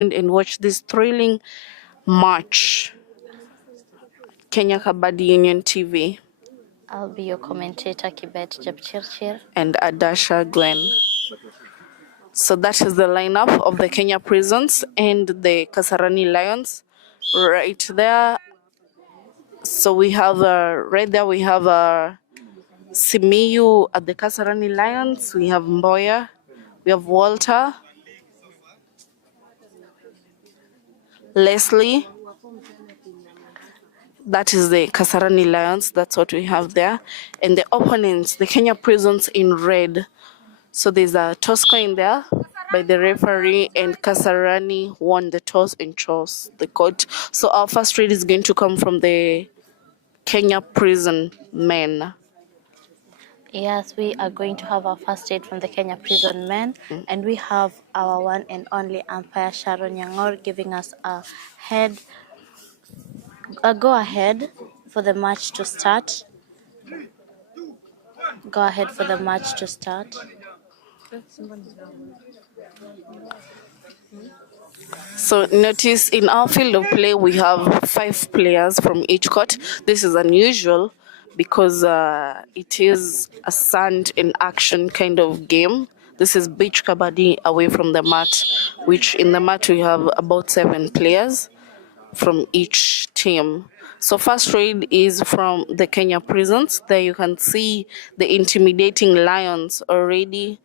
and watch this thrilling match. Kenya Kabaddi Union TV. I'll be your commentator, Kibet Jepchirchir. And Adasha Glenn. So that is the lineup of the Kenya Prisons and the KASARANI Lions right there. So we have right there we have Simiyu at the KASARANI Lions. We have Mboya. We have Walter. Leslie. That is the KASARANI Lions. That's what we have there. And the opponents, the Kenya Prisons in red. So there's a toss coin there by the referee, and KASARANI won the toss and chose the court. So our first read is going to come from the Kenya Prison men. Yes, we are going to have our first aid from the Kenya Prison men, and we have our one and only umpire Sharon Yangor giving us a go ahead for the match to start. Go ahead for the match to start. So notice in our field of play we have 5 players from each court. This is unusual because it is a sand in action kind of game. This is beach kabaddi away from the mat, which in the mat we have about 7 players from each team. So first raid is from the Kenya Prisons. There you can see the intimidating lions already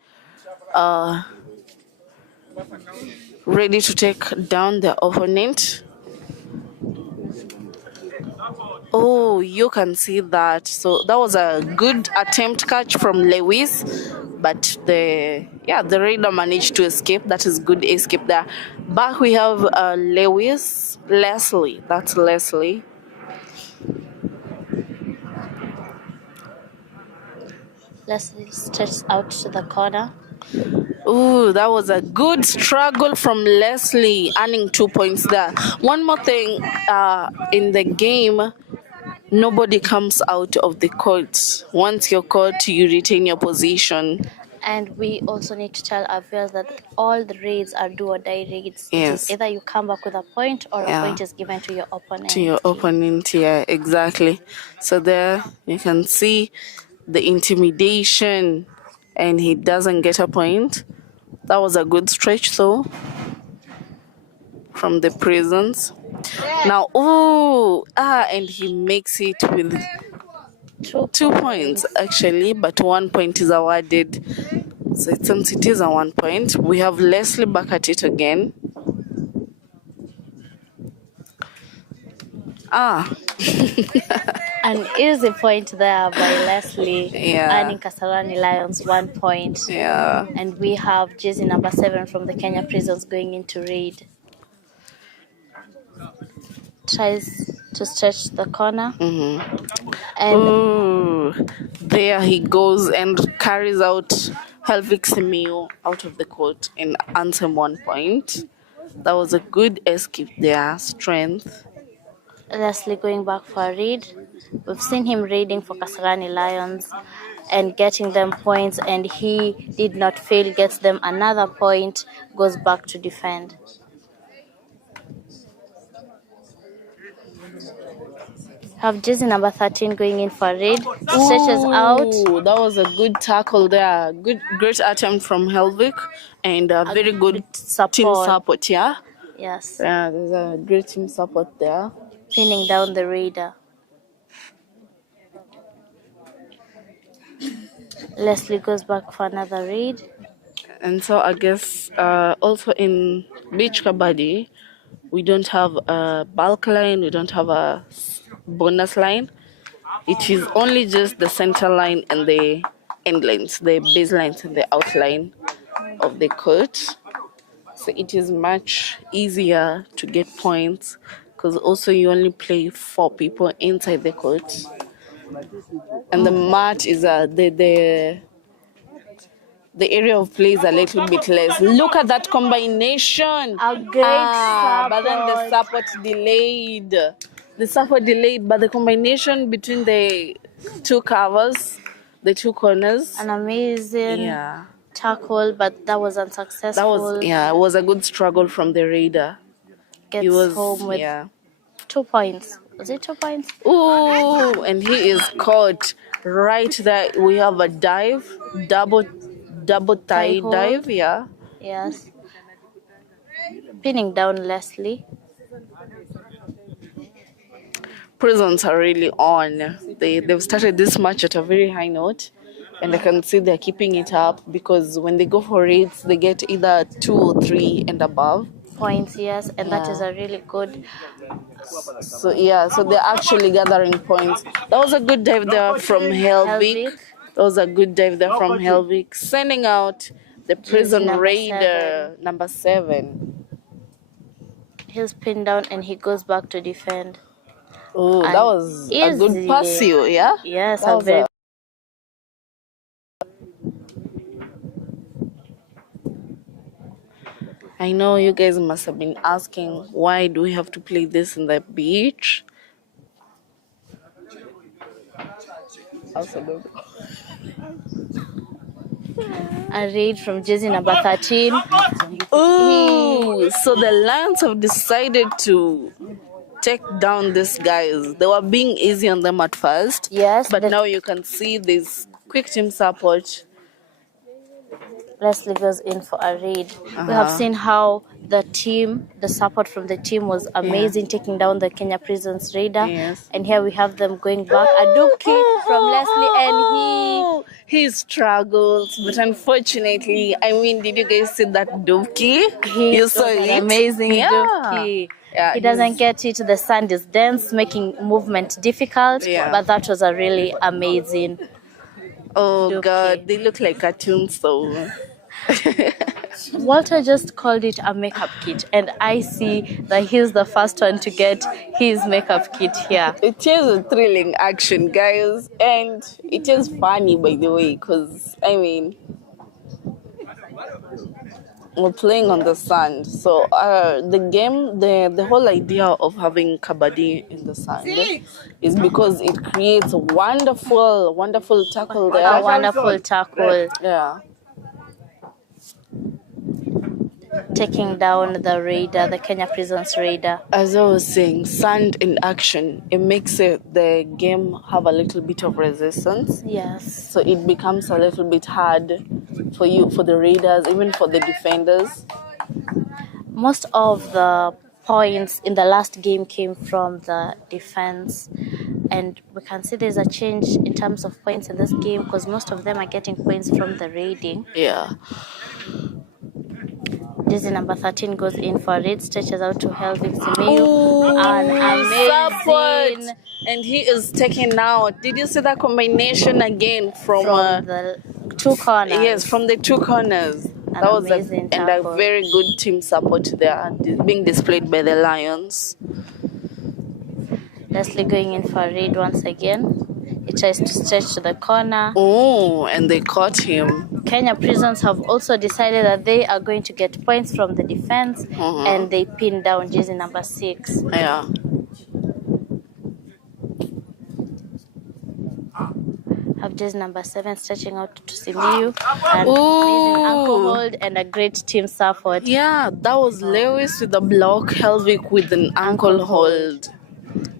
ready to take down their opponent. Oh, you can see that. So that was a good attempt catch from Lewis, but the raider managed to escape. That is good escape there. Back we have Leslie. That's Leslie. Leslie stretches out to the corner. Ooh, that was a good struggle from Leslie, earning 2 points there. One more thing, in the game, nobody comes out of the court. Once you're caught, you retain your position. And we also need to tell our viewers that all the raids are do or die raids. Yes. It is either you come back with a point or a point is given to your opponent. To your opponent, yeah, exactly. So there you can see the intimidation, and he doesn't get a point. That was a good stretch though from the Prisons. Now, and he makes it with 2 points actually, but 1 point is awarded. So since it is a 1 point, we have Leslie back at it again. An easy point there by Leslie, earning KASARANI Lions 1 point. Yeah. And we have jersey number 7 from the Kenya Prisons going into raid. Tries to stretch the corner. And there he goes and carries out Helvik Simiyu out of the court and earns him 1 point. That was a good escape there, strength. Leslie going back for a raid. We've seen him raiding for KASARANI Lions and getting them points, and he did not fail, gets them another point, goes back to defend. Have jersey number 13 going in for a raid. Stretches out. That was a good tackle there. Great attempt from Helvik, and a very good team support, yeah? Yes. Yeah, there's a great team support there. Pinning down the raider. Leslie goes back for another raid. And so I guess also in beach kabaddi, we don't have a bulk line, we don't have a bonus line. It is only just the center line and the end lines, the base lines and the outline of the court. So it is much easier to get points because also you only play 4 people inside the court. And the mat is the area of play is a little bit less. Look at that combination. A great support. But then the support delayed. The support delayed, but the combination between the 2 covers, the 2 corners. An amazing tackle, but that was unsuccessful. It was a good struggle from the raider. Gets He was home with 2 points. Was it 2 points? Ooh, and he is caught right there. We have a dive, double Thigh thigh hold. dive, yeah. Yes. Pinning down Leslie. Prisons are really on. They've started this match at a very high note, and I can see they're keeping it up because when they go for raids, they get either 2 or 3 and above points. Yes, and that is a really good. So they're actually gathering points. That was a good dive there from Helvik. That was a good dive there from Helvik, sending out the prison raider number 7. He's pinned down and he goes back to defend. Oh, that was a good pass, yeah? Yes, a very. I know you guys must have been asking, why do we have to play this in the beach? A raid from jersey number 13. Oh, so the Lions have decided to take down these guys. They were being easy on them at first. Yes. But now you can see this quick team support. Leslie goes in for a raid. We have seen how the support from the team was amazing, taking down the Kenya Prisons raider. Yes. And here we have them going back. A doop kick from Leslie, and he struggles, but unfortunately, I mean, did you guys see that doop kick? You saw it? Amazing doop kick. Yeah, he doesn't get it. The sand is dense, making movement difficult. Yeah. But that was a really amazing. Oh God, they look like cartoons though. Walter just called it a makeup kit, and I see that he's the first one to get his makeup kit here. It is a thrilling action, guys, and it is funny, by the way, because I mean, we're playing on the sand. So the game, the whole idea of having Kabaddi in the sand is because it creates a wonderful tackle there. A wonderful tackle. Yeah. Taking down the raider, the Kenya Prisons raider. As I was saying, sand in action, it makes the game have a little bit of resistance. Yes. So it becomes a little bit hard for the raiders, even for the defenders. Most of the points in the last game came from the defense, and we can see there's a change in terms of points in this game because most of them are getting points from the raiding. Yeah. Jersey number 13 goes in for a raid, stretches out to Helvik Simiyu. An amazing support. And he is taken out. Did you see that combination again from the 2 corners? Yes, from the 2 corners. That was a very good team support there, being displayed by the Lions. Leslie going in for a raid once again. He tries to stretch to the corner. Oh, and they caught him. Kenya Prisons have also decided that they are going to get points from the defense, and they pin down jersey number 6. Yeah. Have jersey number 7 stretching out to Simiyu. An amazing ankle hold and a great team support. Yeah, that was Lewis with the block, Helvik with an ankle hold.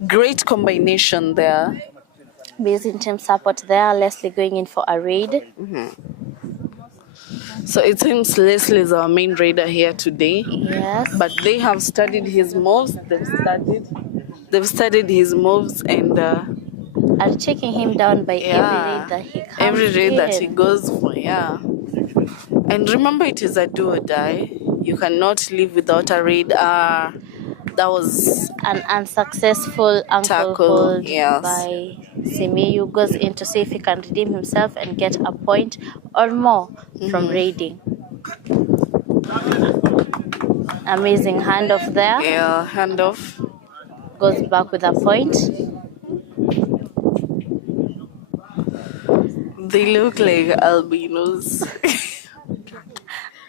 Great combination there. Amazing team support there. Leslie going in for a raid. So it seems Leslie is our main raider here today. Yes. But they have studied his moves. They've studied his moves and are checking him down by every raid that he comes every raid that he goes for. Yeah. And remember, it is a do or die. You cannot live without a raid. That was an unsuccessful ankle hold by Simiyu. Goes in to see if he can redeem himself and get a point or more from raiding. Amazing handoff there. Yeah, handoff. Goes back with a point. They look like albinos.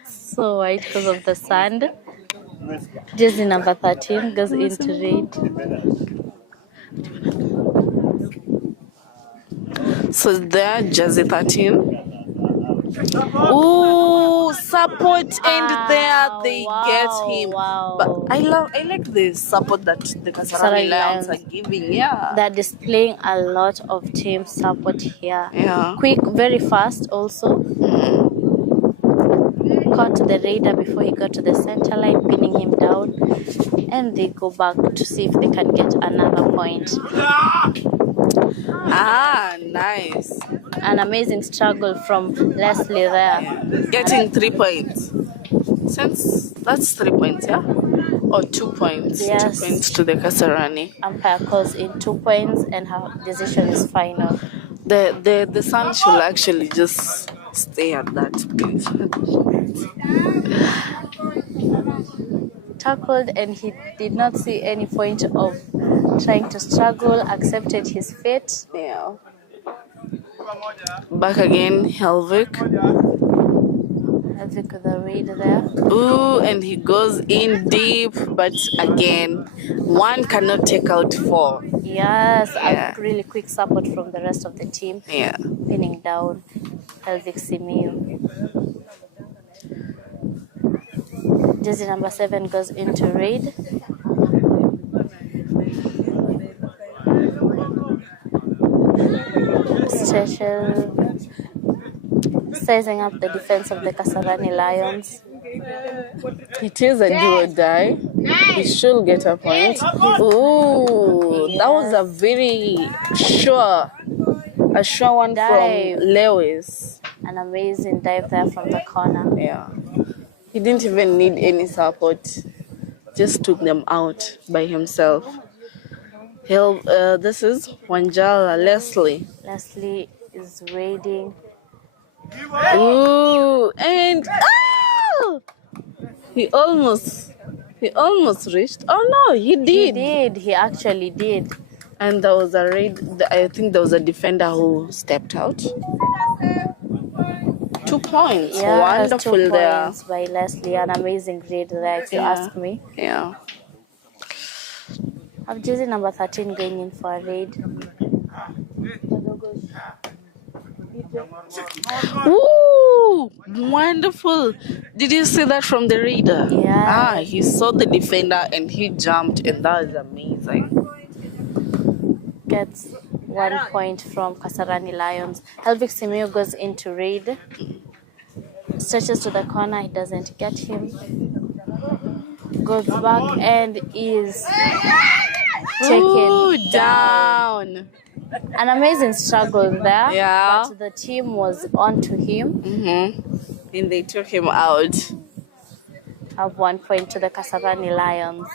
So white because of the sand. Jersey number 13 goes into raid. So there, jersey 13. Ooh, support, and there they get him. Wow. But I like the support that the Kasarani Kasarani Lions Lions. are giving. Yeah. They're displaying a lot of team support here. Yeah. Quick, very fast also. Caught the raider before he got to the center line, pinning him down. And they go back to see if they can get another point. Ah, nice. An amazing struggle from Leslie there. Getting 3 points. Since that's 3 points, yeah? Or 2 points. Yes. 2 points to the Kasarani. Umpire calls in 2 points and her decision is final. The sun should actually just stay at that place. Tackled, and he did not see any point of trying to struggle, accepted his fate. Yeah. Back again, Helvik. Helvik with the raid there. Ooh, and he goes in deep, but again, one cannot take out 4. Yes, Yeah. a really quick support from the rest of the team. Yeah. Pinning down Helvik Simiu. Jersey number 7 goes into raid. Stretches, sizing up the defense of the Kasarani Lions. It is a do or die. He should get a point. Ooh, that was a very sure one Dive. from Lewis. An amazing dive there from the corner. Yeah. He didn't even need any support. Just took them out by himself. This is Wanjala Leslie. Leslie is raiding. Ooh, and he almost reached. Oh no, he did. He actually did. And there was a raid. I think there was a defender who stepped out. 2 points. Yeah, Wonderful 2 there. points by Leslie. An amazing raid there, if you ask me. Yeah. I've Jersey number 13 going in for a raid. Ooh, wonderful. Did you see that from the reader? Yeah. He saw the defender and he jumped, and that is amazing. Gets 1 point from Kasarani Lions. Helvik Simiu goes into raid. Stretches to the corner, he doesn't get him. Goes back and is taken down. An amazing struggle there. Yeah. But the team was on to him. And they took him out. Have 1 point to the Kasarani Lions.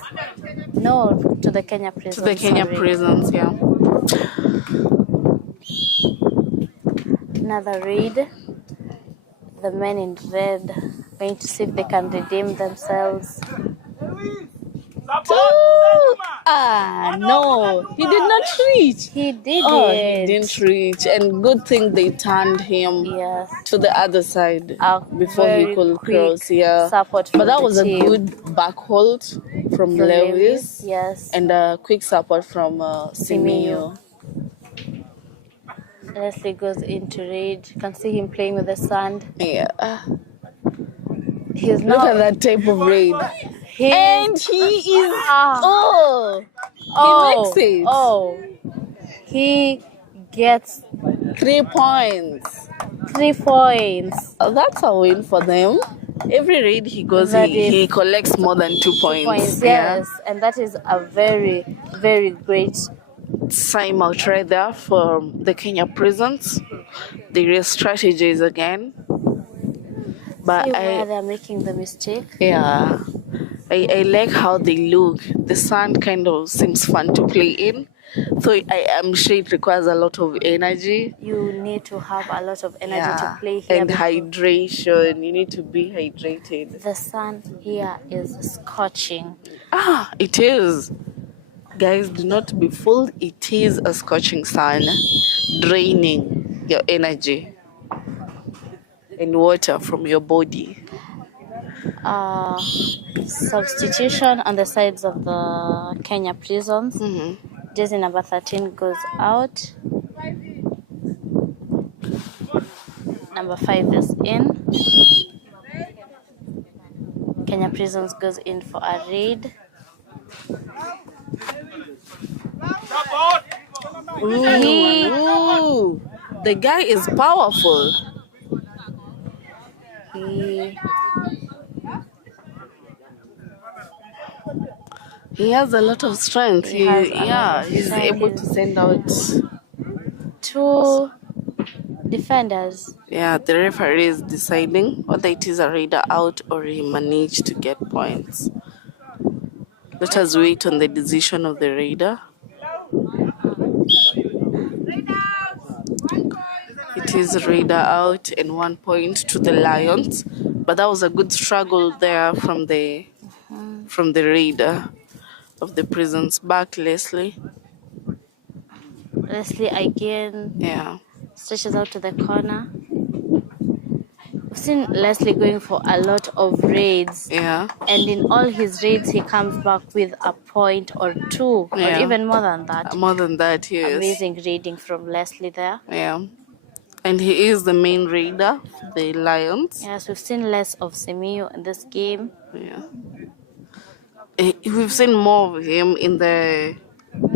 No, to the Kenya Prisons. To the Kenya sorry. Prisons, yeah. Another raid. The men in red going to see if they can redeem themselves. No, he did not reach. He did Oh, it. he didn't reach, and good thing they turned him Yes. to the other side A before he very could quick cross. Yeah, support but from that the was team. a good back hold from Lewis, Yes. and a quick support from Simiyu. Leslie goes into raid. You can see him playing with the sand. Yeah, He's look not. at that type of raid, He and he is he makes it. He gets 3 points. 3 points. That's a win for them. Every raid he goes, he collects more than 2 points. Yes, and that is a very, very great Time out right there for the Kenya Prisons. The real strategies again. But see where they're making the mistake. I like how they look. The sand kind of seems fun to play in. So I am sure it requires a lot of energy. You need to have a lot of energy to play here. And hydration. You need to be hydrated. The sun here is scorching. It is. Guys, do not be fooled. It is a scorching sun, draining your energy and water from your body. Substitution on the sides of the Kenya Prisons. Jersey number 13 goes out. Number 5 is in. Kenya Prisons goes in for a raid. Ooh, the guy is powerful. He has a lot of strength. He has a lot of He's strength. able to send out 2 defenders. Yeah, the referee is deciding whether it is a raider out or he managed to get points. Let us wait on the decision of the raider. It is raider out and 1 point to the Lions, but that was a good struggle there from the raider of the Prisons. Back, Leslie. Leslie again stretches out to the corner. We've seen Leslie going for a lot of raids. Yeah. And in all his raids, he comes back with a point or 2, or even more than that. More than that, yes. Amazing raiding from Leslie there. Yeah. And he is the main raider for the Lions. Yes, we've seen less of Simiyu in this game. Yeah. We've seen more of him in the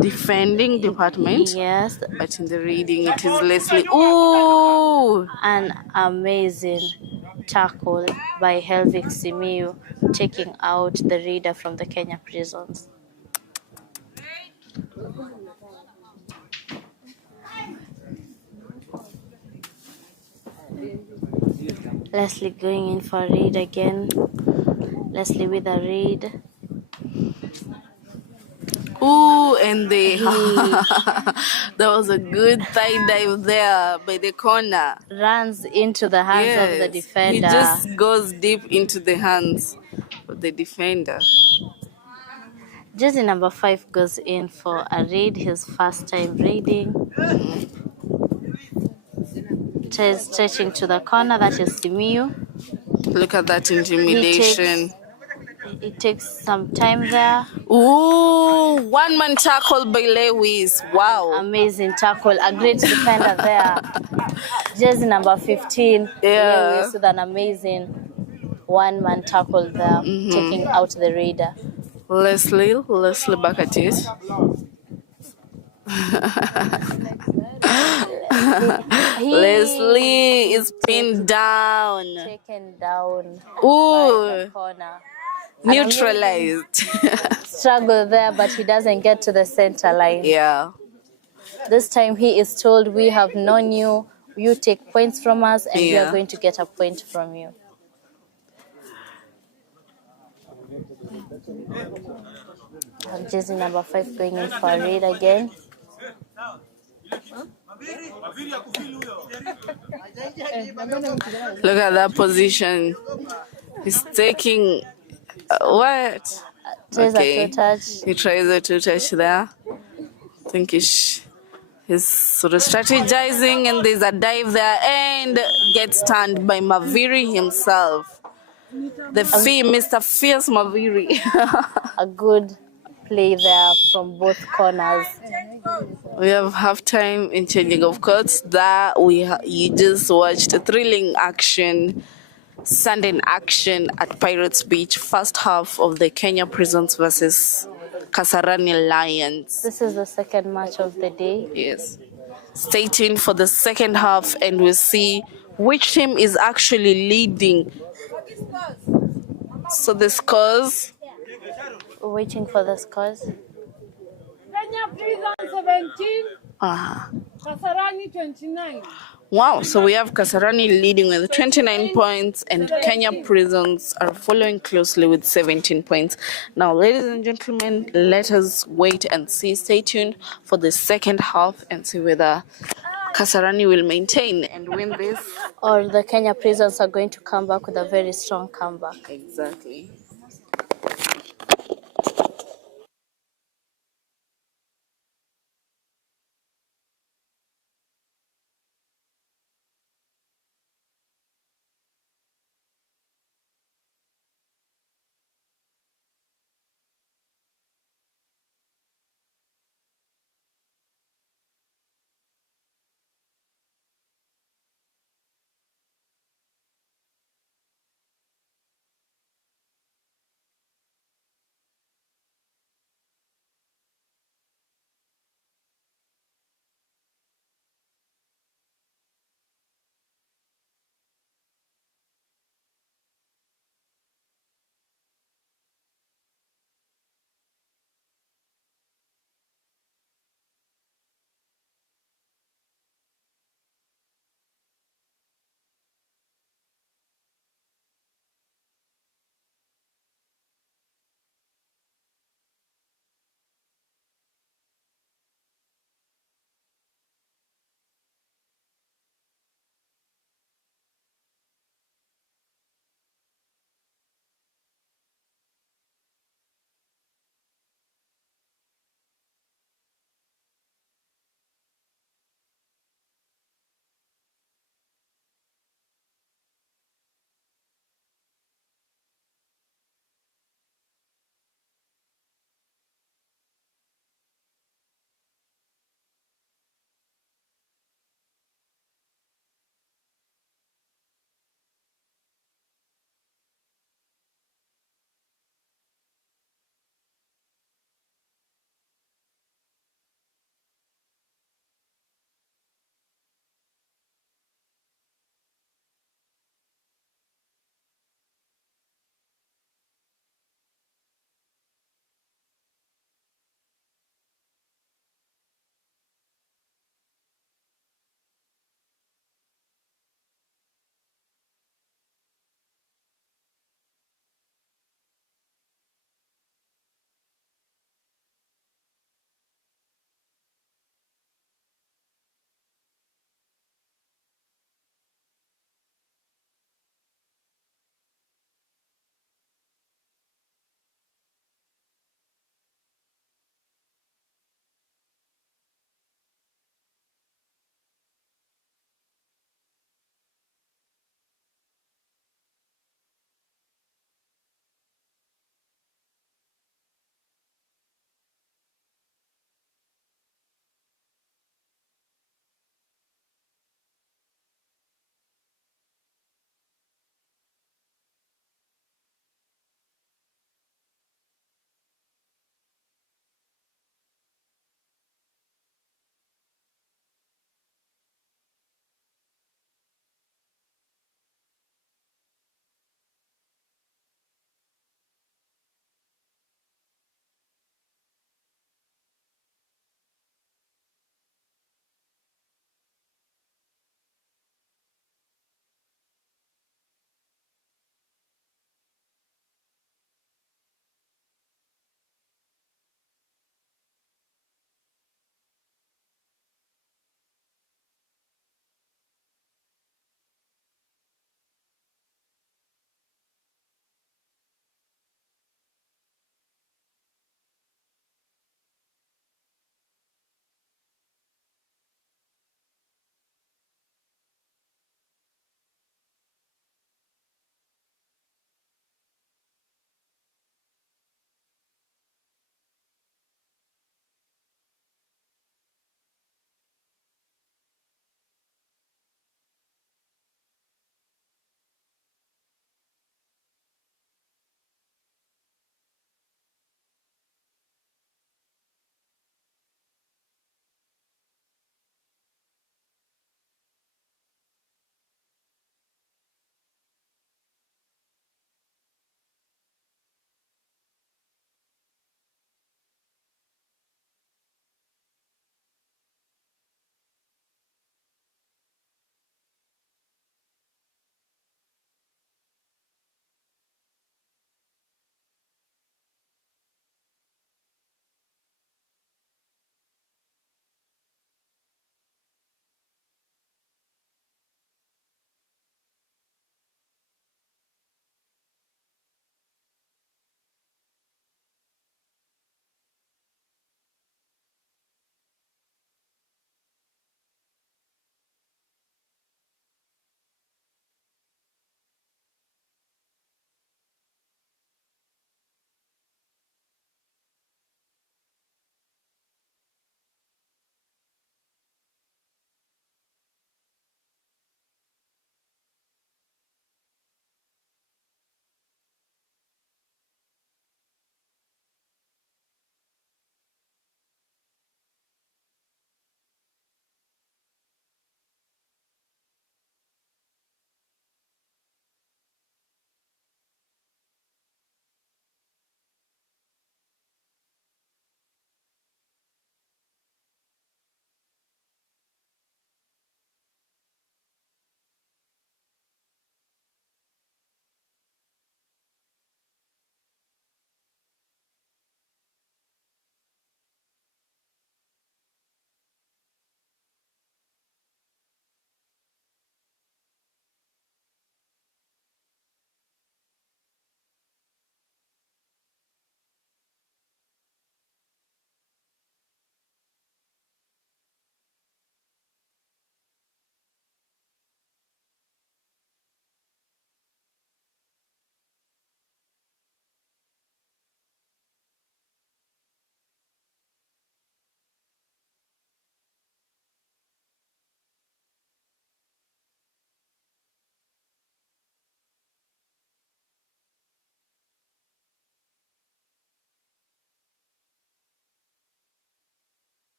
defending department. Yes. But in the reading, it is Leslie. Ooh! An amazing tackle by Helvic Simiyu, taking out the raider from the Kenya Prisons. Leslie going in for a raid again. Leslie with a raid. Ooh, and that was a good thigh dive there by the corner. Runs into the hands of the defender. He just goes deep into the hands of the defender. Jersey number 5 goes in for a raid, his first time raiding. Stretching to the corner, that is Simiyu. Look at that intimidation. It takes some time there. Ooh, 1-man tackle by Lewis. Wow. Amazing tackle. A great defender there. Jersey number 15. Lewis with an amazing 1-man tackle there, taking out the raider. Leslie back at it. Leslie is pinned down. Taken down. Ooh. By the corner. Neutralized. Struggle there, but he doesn't get to the center line. Yeah. This time he is told, we have known you. You take points from us, and we are going to get a point from you. Jersey number 5 going in for a raid again. Look at that position. He's taking what? Okay. He tries a 2-touch there. I think he's sort of strategizing, and there's a dive there and gets stunned by Maviri himself. Mr. Fierce Maviri. A good play there from both corners. We have halftime in changing of courts. That you just watched a thrilling action, Sunday action at Pirates Beach. First half of the Kenya Prisons versus KASARANI Lions. This is the second match of the day. Yes. Stay tuned for the second half, and we'll see which team is actually leading. So the scores. We're waiting for the scores. Kenya Prison 17. KASARANI 29. Wow, so we have KASARANI leading with 29 points, and Kenya Prisons are following closely with 17 points. Now, ladies and gentlemen, let us wait and see. Stay tuned for the second half and see whether KASARANI will maintain and win this, or the Kenya Prisons are going to come back with a very strong comeback. Exactly.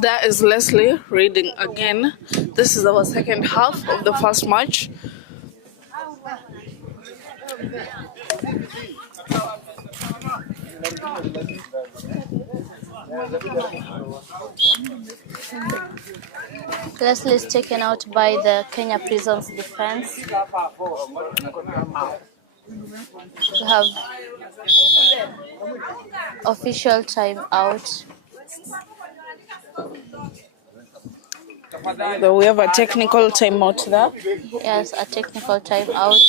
That is Leslie reading again. This is our second half of the first match. Leslie is taken out by the Kenya Prisons defense. We have official timeout. So we have a technical timeout there. Yes, a technical timeout.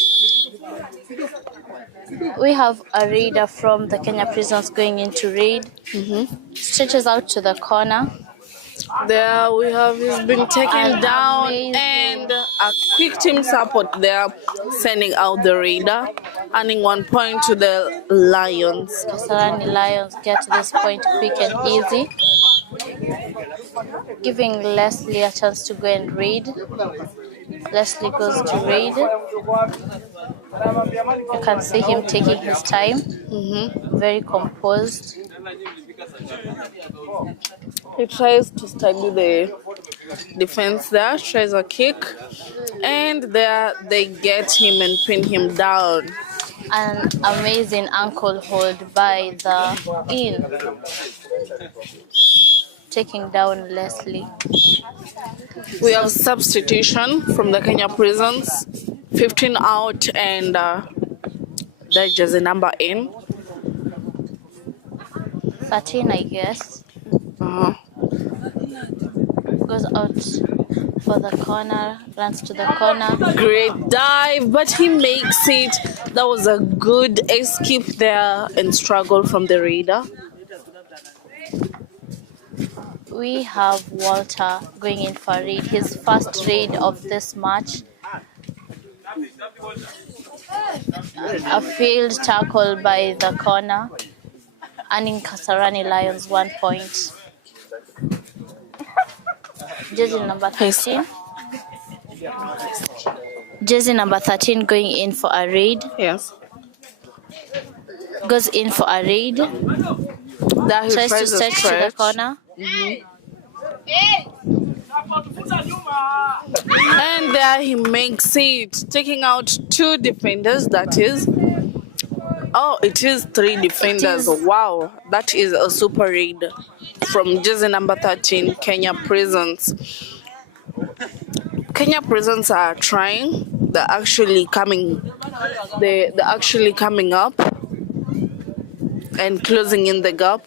We have a raider from the Kenya Prisons going into raid. Stretches out to the corner. There we have he's been taken down amazing. and a quick team support there, sending out the raider, earning 1 point to the Lions. Kasarani Lions get this point quick and easy, giving Leslie a chance to go and raid. Leslie goes to raid. You can see him taking his time, very composed. He tries to study the defense there, tries a kick, and there they get him and pin him down. An amazing ankle hold by the in, taking down Leslie. We have substitution from the Kenya Prisons, 15 out and that jersey number in. 13, I guess. Goes out for the corner, runs to the corner. Great dive, but he makes it. That was a good escape there and struggle from the raider. We have Walter going in for a raid, his first raid of this match. A failed tackle by the corner, earning Kasarani Lions 1 point. Jersey number 13. Jersey number 13 going in for a raid. Yes. Goes in for a raid. That he Tries to tries stretch to the corner. And there he makes it, taking out 2 defenders, that is. Oh, it is 3 defenders. Wow, that is a super raid from jersey number 13, Kenya Prisons. Kenya Prisons are trying. They're actually coming up and closing in the gap.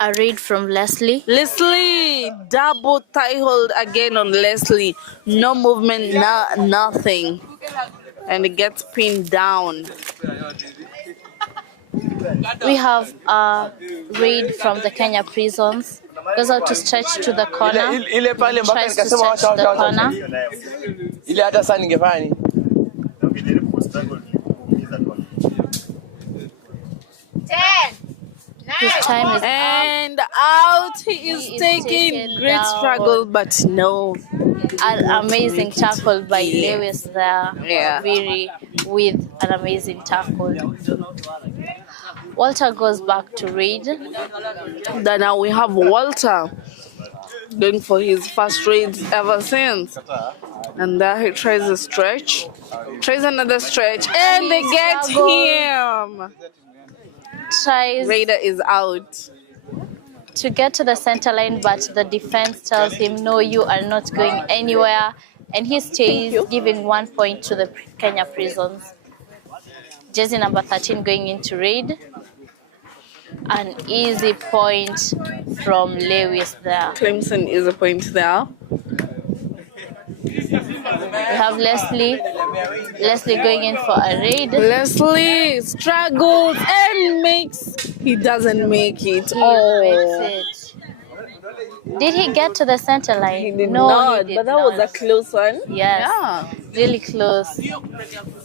A raid from Leslie. Leslie, double thigh hold again on Leslie. No movement, nothing. And it gets pinned down. We have a raid from the Kenya Prisons. Goes out to stretch to the corner. Tries to stretch to the corner. His time is and out. He is taking great down. struggle, but no. An amazing tackle by Lewis there. Yeah. Very with an amazing tackle. Walter goes back to raid. Then now we have Walter going for his first raids ever since. And there he tries a stretch. Tries another stretch. And they get him. Tries Raider is out. to get to the center line, but the defense tells him, no, you are not going anywhere. And he stays, giving 1 point to the Kenya Prisons. Jersey number 13 going into raid. An easy point from Lewis there. Clemson is a point there. We have Leslie going in for a raid. Leslie struggles and he doesn't make it. He makes it. Did he get to the center line? He did no, not, he did but that not. was a close one. Yes, Yeah. really close.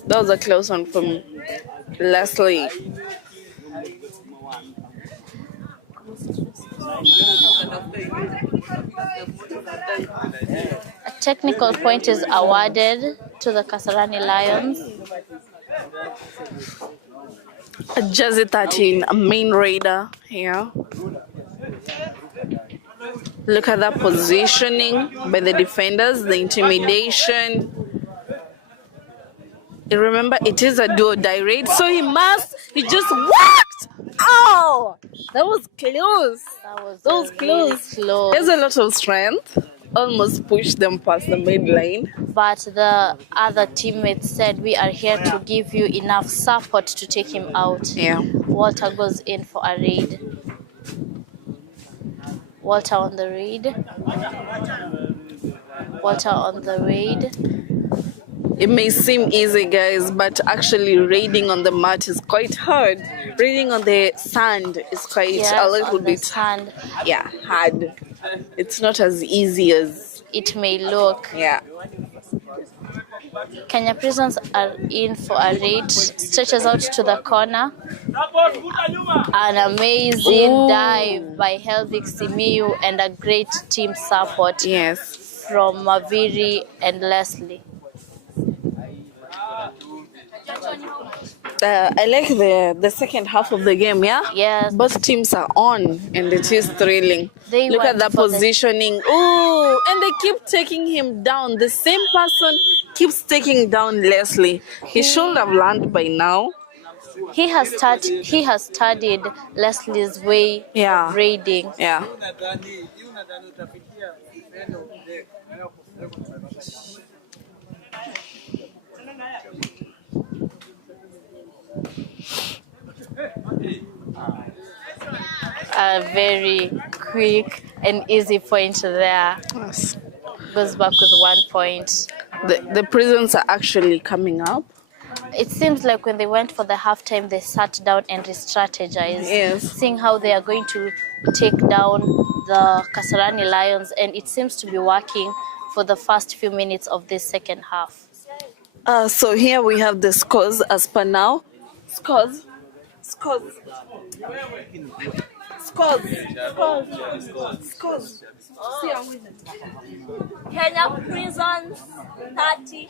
That was a close one from Leslie. A technical point is awarded to the Kasarani Lions. Jersey 13, a main raider here. Look at that positioning by the defenders, the intimidation. Remember, it is a do-or-die raid, so he just walked. Oh, that was close. That That was really close. close. There's a lot of strength. Almost pushed them past the midline. But the other teammates said, we are here to give you enough support to take him out. Yeah. Walter goes in for a raid. Walter on the raid. Walter on the raid. It may seem easy, guys, but actually raiding on the mat is quite hard. Raiding on the sand is quite a little bit sand. Yeah, hard. It's not as easy as it may look. Yeah. Kenya Prisons are in for a raid. Stretches out to the corner. An amazing dive by Helvic Simiyu and a great team support. Yes. From Maviri and Leslie. I like the second half of the game, yeah? Yes. Both teams are on and it is thrilling. Look at the positioning. Oh, and they keep taking him down. The same person keeps taking down Leslie. He should have learned by now. He has studied Leslie's way of raiding. Yeah. A very quick and easy point there. Yes. Goes back with 1 point. The Prisons are actually coming up. It seems like when they went for the halftime, they sat down and re-strategized, seeing how they are going to take down the Kasarani Lions, and it seems to be working for the first few minutes of this second half. So here we have the scores as per now. Scores. Kenya Prisons 30,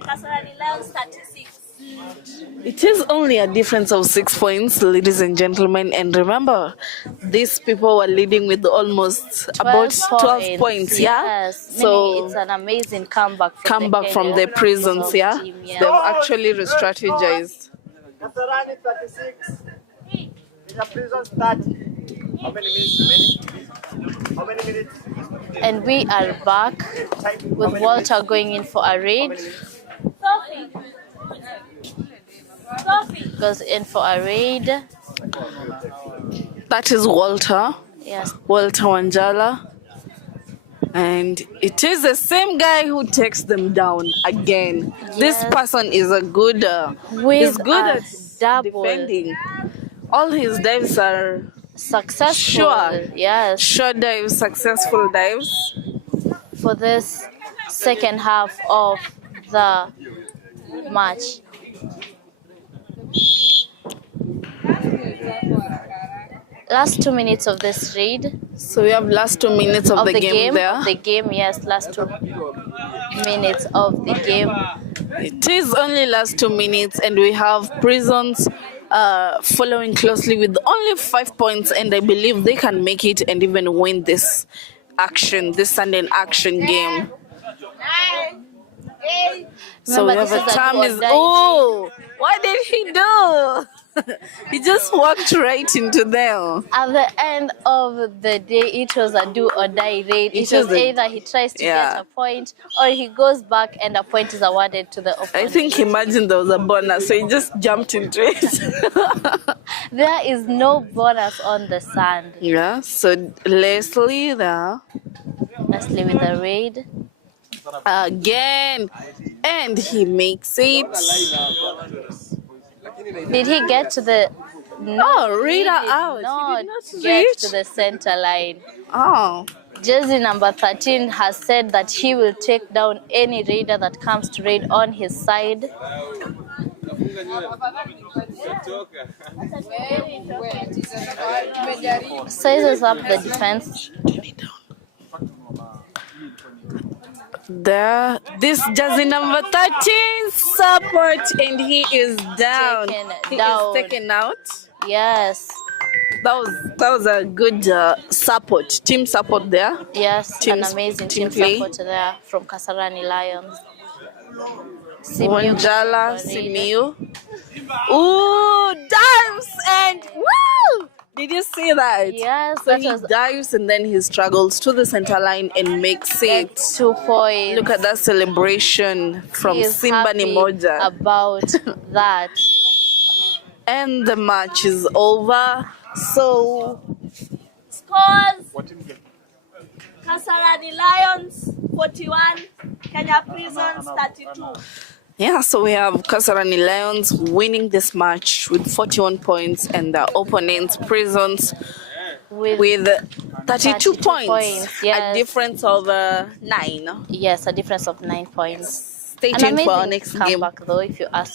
Kasarani Lions 36. It is only a difference of 6 points, ladies and gentlemen. And remember, these people were leading with almost about 12 points. Yes. So it's an amazing comeback from the Prisons. Yeah, team, yeah. They've actually re-strategized. Kasarani 36, Kenya Prisons 30. How many minutes? And we are back with Walter going in for a raid. Goes in for a raid. That is Walter. Yes. Walter Wanjala. And it is the same guy who takes them down again. Yes. This person is a good, he's good at defending. All his dives are successful. Yes. Sure dives, successful dives. For this second half of the match. Last 2 minutes of this raid. So we have last 2 minutes of the game there. Of the game, yes, last 2 minutes of the game. It is only last 2 minutes, and we have Prisons following closely with only 5 points, and I believe they can make it and even win this Sunday action game. So we have a time is what did he do? He just walked right into them. At the end of the day, it was a do or die raid. It was either he tries to get a point or he goes back and a point is awarded to the opponent. I think he imagined there was a bonus, so he just jumped into it. There is no bonus on the sand. Yeah, so Leslie there. Leslie with the raid. Again, and he makes it. Did he get to the? No, read out. Not he did not get to the center line. Oh. Jersey number 13 has said that he will take down any raider that comes to raid on his side. Sizes up the defense. There, this jersey number 13 support, and he is down. He is taken out. Yes. That was a good team support there. Yes, Team- an amazing team team play. support there from Kasarani Lions. Simiyu Wanjala, going for it. Simiyu. Ooh, dives and woo! Did you see that? Yes, So that he was dives and then he struggles to the center line and makes it. 2 points. Look at that celebration from He is Simba happy Nimoja. about that. And the match is over. So Scores: Kasarani Lions 41, Kenya Prisons 32. yeah, so we have Kasarani Lions winning this match with 41 points and the opponents Prisons with 32 points. Yes. A difference of 9. Yes, a difference of 9 points. Stay An tuned for our amazing next game. comeback though, if you ask